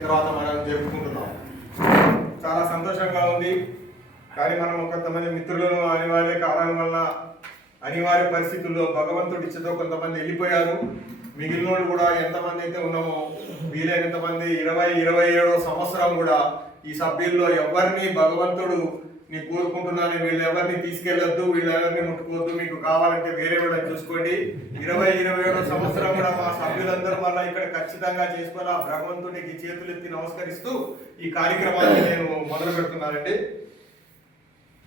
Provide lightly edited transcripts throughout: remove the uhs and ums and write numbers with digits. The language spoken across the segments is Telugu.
తర్వాత మనం జరుపుకుంటున్నాం. చాలా సంతోషంగా ఉంది. కానీ మనం కొంతమంది మిత్రులను అనివార్య కారణం వల్ల అనివార్య పరిస్థితుల్లో భగవంతుడి ఇచ్చతో కొంతమంది వెళ్ళిపోయారు. మిగిలిన కూడా ఎంతమంది అయితే ఉన్నామో వీలైనంత మంది 27వ సంవత్సరం కూడా ఈ సభ్యుల్లో ఎవరిని భగవంతుడు నీ కోరుకుంటున్నాను, వీళ్ళు ఎవరిని తీసుకెళ్లొద్దు, వీళ్ళు ఎవరిని ముట్టుకోవద్దు, మీకు కావాలంటే వేరే వాళ్ళని చూసుకోండి. 27వ సంవత్సరం కూడా మా సభ్యులందరూ మళ్ళీ ఇక్కడ ఖచ్చితంగా చేసుకొని ఆ భగవంతుడికి చేతులెత్తి నమస్కరిస్తూ ఈ కార్యక్రమాన్ని నేను మొదలు పెడుతున్నానండి.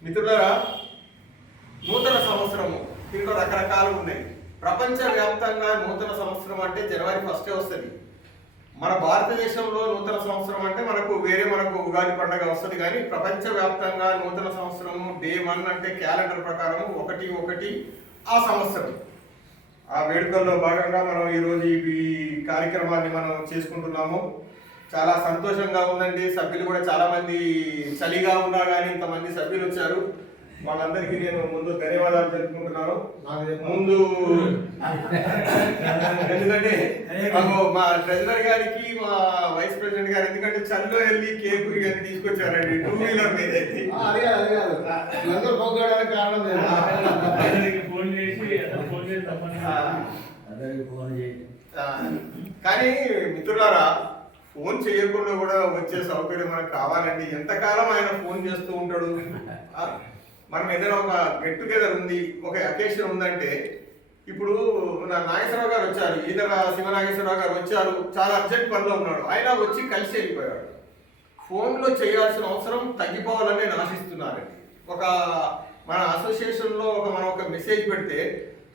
మిత్రులారా, నూతన సంవత్సరము దీంట్లో రకరకాలు ఉన్నాయి. ప్రపంచవ్యాప్తంగా నూతన సంవత్సరం అంటే జనవరి 1 వస్తుంది. మన భారతదేశంలో నూతన సంవత్సరం అంటే మనకు ఉగాది పండుగ వస్తుంది. కానీ ప్రపంచవ్యాప్తంగా నూతన సంవత్సరము డే 1 అంటే క్యాలెండర్ ప్రకారం 1/1 ఆ సంవత్సరం. ఆ వేడుకల్లో భాగంగా మనం ఈరోజు ఈ కార్యక్రమాన్ని మనం చేసుకుంటున్నాము. చాలా సంతోషంగా ఉందండి. సభ్యులు కూడా చాలా మంది చలిగా ఉన్నా కానీ ఇంతమంది సభ్యులు వచ్చారు. వాళ్ళందరికీ నేను ముందు ధన్యవాదాలు తెలుపుకుంటున్నాను. ముందు ఎందుకంటే మా ట్రెజరర్ గారికి, మా వైస్ ప్రెసిడెంట్ గారు ఎందుకంటే చలిలో వెళ్ళి కేక్ ఇవన్నీ తీసుకొచ్చారండి 2 వీలర్ మీద. కానీ మిత్రులారా, ఫోన్ చేయకుండా కూడా వచ్చే సౌకర్యం మనకు కావాలండి. ఎంతకాలం ఆయన ఫోన్ చేస్తూ ఉంటాడు. మనం ఏదైనా ఒక గెట్ టుగెదర్ ఉంది, ఒక అకేషన్ ఉందంటే, ఇప్పుడు నా నాగేశ్వరరావు గారు వచ్చారు, ఈదర శివనాగేశ్వరరావు గారు వచ్చారు, చాలా అర్జెంట్ పనిలో ఉన్నాడు, ఆయన వచ్చి కలిసి వెళ్ళిపోయాడు. ఫోన్లో చేయాల్సిన అవసరం తగ్గిపోవాలని నేను ఆశిస్తున్నానండి. మన అసోసియేషన్లో మనం ఒక మెసేజ్ పెడితే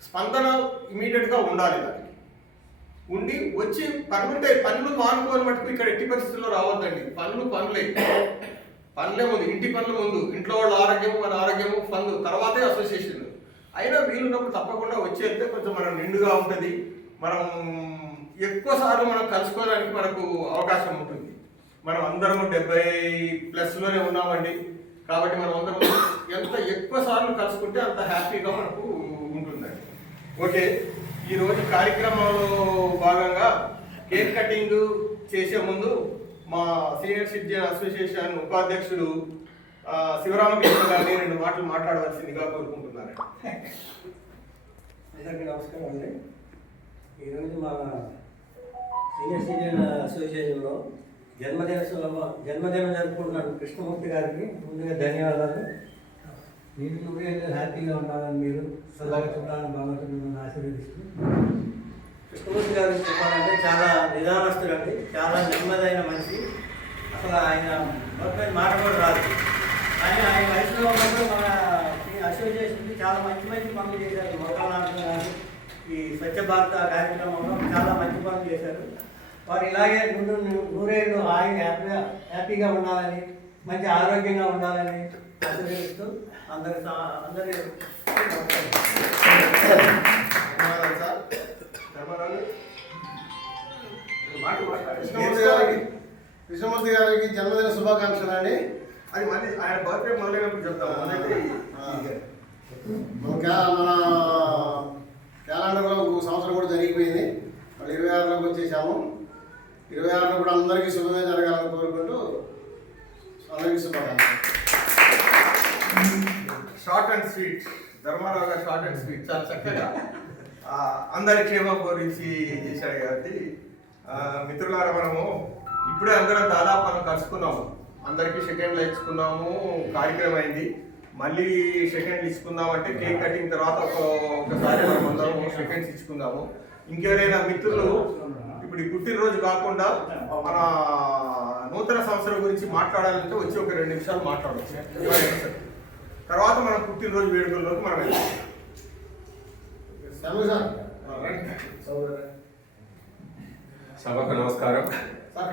స్పందన ఇమీడియట్గా ఉండాలి. దానికి ఉండి వచ్చి పనులు మానుకోని మటుకు ఇక్కడ ఎట్టి పరిస్థితుల్లో రావద్దండి. పనులే ముందు, ఇంటి పనుల ముందు, ఇంట్లో వాళ్ళ ఆరోగ్యము, మన ఆరోగ్యము, పనులు తర్వాతే అసోసియేషన్. అయినా వీలున్నప్పుడు తప్పకుండా వచ్చి వెళ్తే కొంచెం మనం నిండుగా ఉంటుంది. మనం ఎక్కువ సార్లు మనం కలుసుకోవడానికి మనకు అవకాశం ఉంటుంది. మనం అందరం 70+ ఉన్నామండి. కాబట్టి మనం అందరం ఎంత ఎక్కువ సార్లు కలుసుకుంటే అంత హ్యాపీగా మనకు ఉంటుందండి. ఓకే, ఈరోజు కార్యక్రమంలో భాగంగా కేక్ కటింగ్ చేసే ముందు మా సీనియర్ సిటిజన్ అసోసియేషన్ ఉపాధ్యక్షుడు శివరామకృష్ణ గారిని 2 మాటలు మాట్లాడవలసిందిగా కోరుకుంటున్నారు. అందరికీ నమస్కారం అండి. ఈరోజు మా సీనియర్ సిటిజన్ అసోసియేషన్లో జన్మదినం జరుపుకుంటున్నాను కృష్ణమూర్తి గారికి ముందుగా ధన్యవాదాలు. మీరు హ్యాపీగా ఉండాలని, మీరు సలహా చూడాలని భగవంతుని ఆశీర్వదిస్తూ. కృష్ణమూర్తి గారికి చెప్పాలంటే చాలా నిదానస్తుడు అండి, చాలా నెమ్మదైన మనిషి. అసలు ఆయన మొత్తం మాట కూడా రాదు. కానీ ఆయన వయసులో ఉన్నప్పుడు మన అసోసియేషన్కి చాలా మంచి పనులు చేశారు. మొక్కలు కానీ ఈ స్వచ్ఛ భారత కార్యక్రమంలో చాలా మంచి పనులు చేశారు. వారు ఇలాగే నూరేళ్ళు హ్యాపీగా ఉండాలని, మంచి ఆరోగ్యంగా ఉండాలని ఆశీర్వదిస్తూ అందరి కృష్ణమూర్తి గారికి జన్మదిన శుభాకాంక్షలు అండి. అది మళ్ళీ ఆయన బర్త్డే మొదలైనప్పుడు చెప్తాము. మన క్యాలెండర్లో సంవత్సరం కూడా జరిగిపోయింది. మళ్ళీ 26లోకి వచ్చేసాము. 26లో కూడా అందరికీ శుభమే జరగాలని కోరుకుంటూ అందరికీ శుభాకాంక్షలు. షార్ట్ అండ్ స్వీట్, ధర్మారావు గారు షార్ట్ అండ్ స్వీట్ చాలా చక్కగా అందరి క్షేమం గురించి చేశాడు. కాబట్టి మిత్రులారా, మనము ఇప్పుడే అందరం దాదాపు మనం కలుసుకున్నాము. అందరికీ సెకండ్లు ఇచ్చుకున్నాము. కార్యక్రమం అయింది. మళ్ళీ సెకండ్లు ఇచ్చుకుందాం అంటే కేక్ కటింగ్ తర్వాత ఒకసారి మనం అందరం సెకండ్స్ ఇచ్చుకుందాము. ఇంకెవరైనా మిత్రులు ఇప్పుడు ఈ పుట్టినరోజు కాకుండా మన నూతన సంవత్సరం గురించి మాట్లాడాలంటే వచ్చి ఒక 2 నిమిషాలు మాట్లాడవచ్చు. తర్వాత మనం పుట్టినరోజు వేడుకల్లోకి మనం వెళ్తాం. సభకు నమస్కారం. సార్